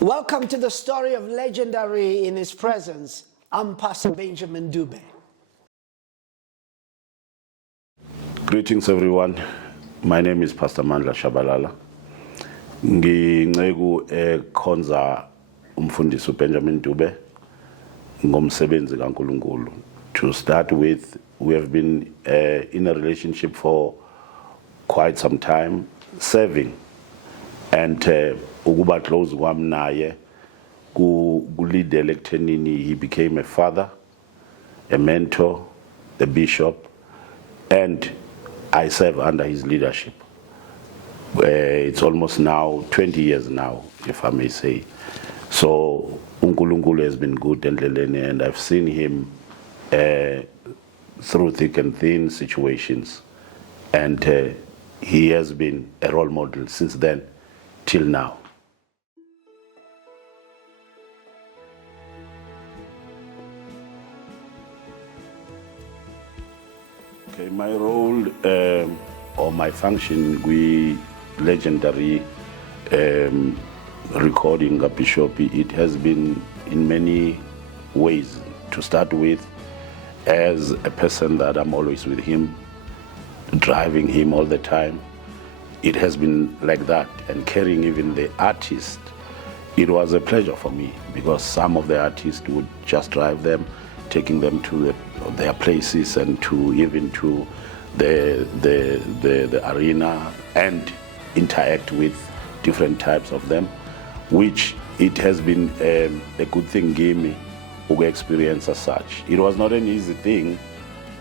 Welcome to the story of legendary in his presence. I'm Pastor Benjamin Dube. Greetings everyone. My name is Pastor Mandla Shabalala. Nginceku ekhonza umfundisi Benjamin Dube ngomsebenzi kaNkulunkulu. To start with, we have been in a relationship for quite some time, serving, and ukuba close kwami naye kulidele ekuthenini he became a father, a mentor, a bishop, and I serve under his leadership. It's almost now 20 years now, if I may say. So uNkulunkulu has been good endleleni, and I've seen him through thick and thin situations, and he has been a role model since then till now. Okay, my role or my function, we legendary recording a bishop, it has been in many ways. To start with, as a person that I'm always with him, driving him all the time. It has been like that, and carrying even the artist. It was a pleasure for me because some of the artists would just drive them, taking them to their places and to even to the arena and interact with different types of them, which it has been a good thing gave me to experience as such. It was not an easy thing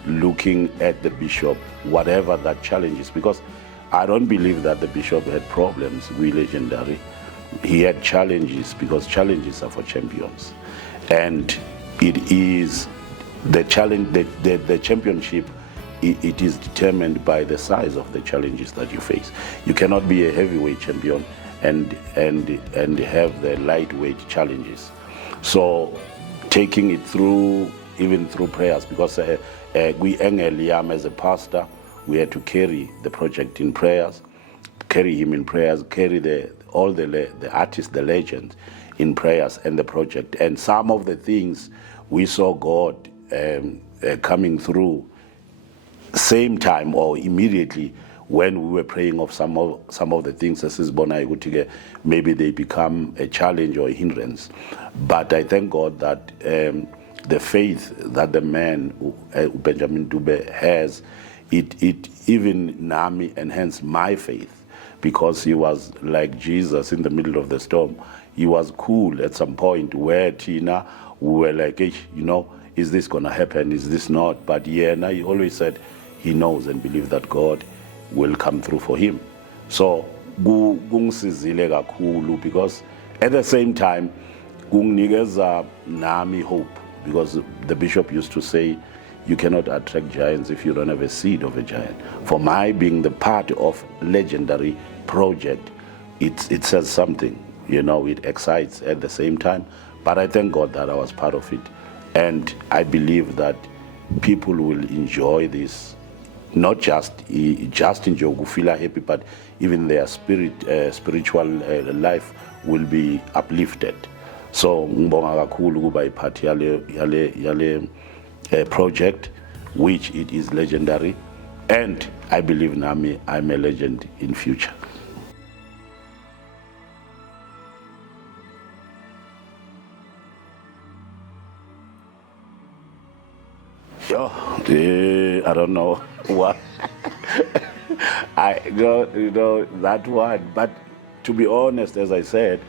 looking at the bishop, whatever that challenge is, because I don't believe that the bishop had problems with legendary. He had challenges because challenges are for champions. And it is the challenge, the championship, it is determined by the size of the challenges that you face. You cannot be a heavyweight champion and have the lightweight challenges. So taking it through, even through prayers, because we as a pastor, we had to carry the project in prayers, carry him in prayers, carry all the artists, the legends in prayers and the project. And some of the things we saw God coming through same time or immediately when we were praying of some of the things as is bona, maybe they become a challenge or a hindrance. But I thank God that the faith that the man Benjamin Dube has, it even Nami enhanced my faith, because he was like Jesus in the middle of the storm. He was cool at some point where Tina, we were like, hey, is this gonna happen? Is this not? But yeah, now he always said he knows and believes that God will come through for him. So kungisizile kakhulu, because at the same time kunginikeza nami hope, because the bishop used to say you cannot attract giants if you don't have a seed of a giant. For my being the part of legendary project, it says something, it excites at the same time. But I thank God that I was part of it, and I believe that people will enjoy this, not just enjoy gufila happy, but even their spiritual life will be uplifted. So ngibonga kakhulu kuba iphathi yale project, which it is legendary, and I believe nami I'm a legend in future. I don't know what I got, that one. But to be honest, as I said,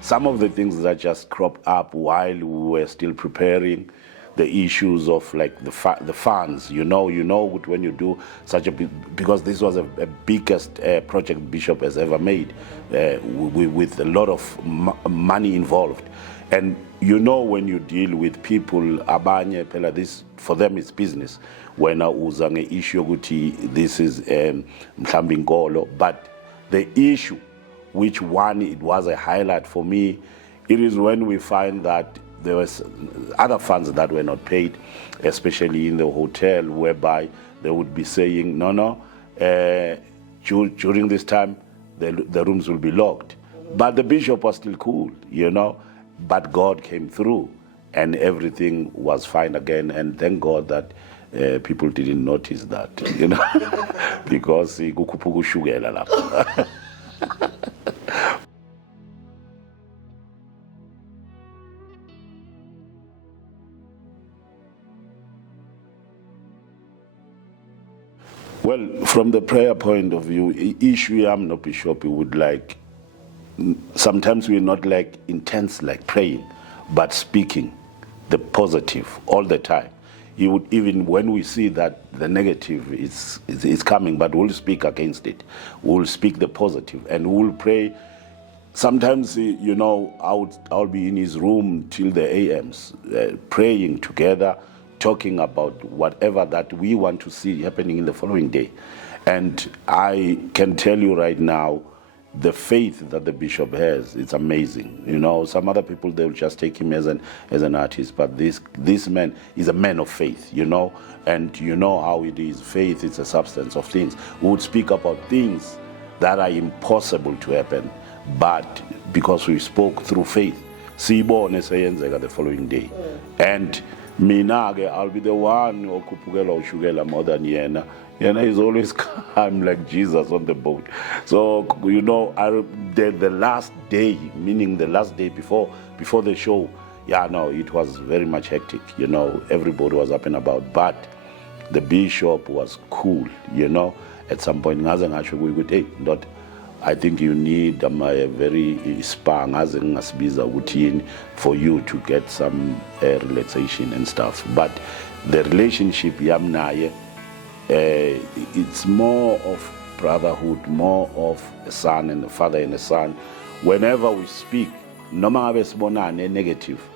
some of the things that just cropped up while we were still preparing, the issues of like the funds, when you do such a big, because this was a biggest project Bishop has ever made, with a lot of money involved. And when you deal with people, abanye phela, this for them it's business. When uza nge-issue ukuthi this is mhlambi inkolo, but the issue, which one it was a highlight for me, it is when we find that there was other funds that were not paid, especially in the hotel, whereby they would be saying, no, during this time the rooms will be locked. But the bishop was still cool, you know. But God came through, and everything was fine again. And thank God that people didn't notice that, you know, because kukhuphuka ushukela lapho. Well, from the prayer point of view, issue I'm not bishop, we would like, sometimes we're not like intense like praying, but speaking the positive all the time. You would, even when we see that the negative is coming, but we'll speak against it. We'll speak the positive, and we'll pray. Sometimes, you know, I'll be in his room till the AMs, praying together, talking about whatever that we want to see happening in the following day. And I can tell you right now, the faith that the bishop has, it's amazing. You know, some other people, they'll just take him as an artist, but this man is a man of faith, you know, and you know how it is. Faith is a substance of things. We would speak about things that are impossible to happen, but because we spoke through faith, siyibone seyenzeka the following day. And mina-ke, I'll be the one okhuphukela ushukela more than yena. Yena is always calm like Jesus on the boat. So, you know, the last day, meaning the last day before the show, yeah, no, it was very much hectic. You know, everybody was up and about. But the bishop was cool, you know. At some point, we would hey, not. I think you need a very spa for you to get some relaxation and stuff. But the relationship, it's more of brotherhood, more of a son and a father and a son. Whenever we speak, no matter negative,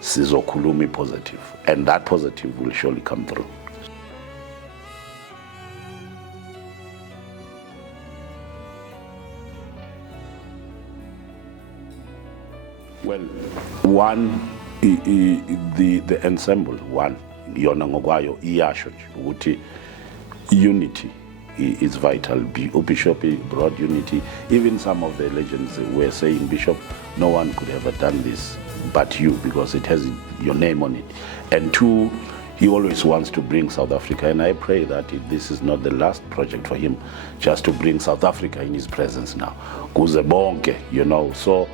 sizokhuluma positive, and that positive will surely come through. Well, one, the ensemble, one, yona ngokwayo iyasho ukuthi unity is vital. Bishop brought unity. Even some of the legends were saying, Bishop, no one could have done this but you, because it has your name on it. And two, he always wants to bring South Africa, and I pray that this is not the last project for him, just to bring South Africa in his presence now. Kuze bonke, you know. So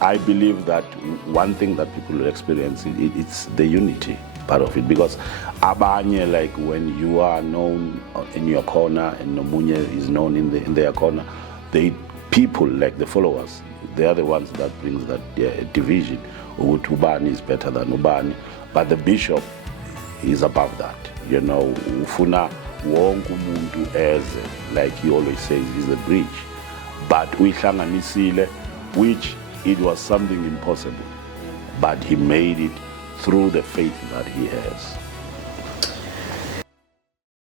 I believe that one thing that people will experience, it's the unity part of it, because abanye, like when you are known in your corner and Nomunye is known in their corner, they people like the followers, they are the ones that brings that division. Ubani is better than Ubani, but the bishop is above that. You know, ufuna wonke umuntu eze, like he always says, is the bridge. But uyihlanganisile, which it was something impossible, but he made it through the faith that he has.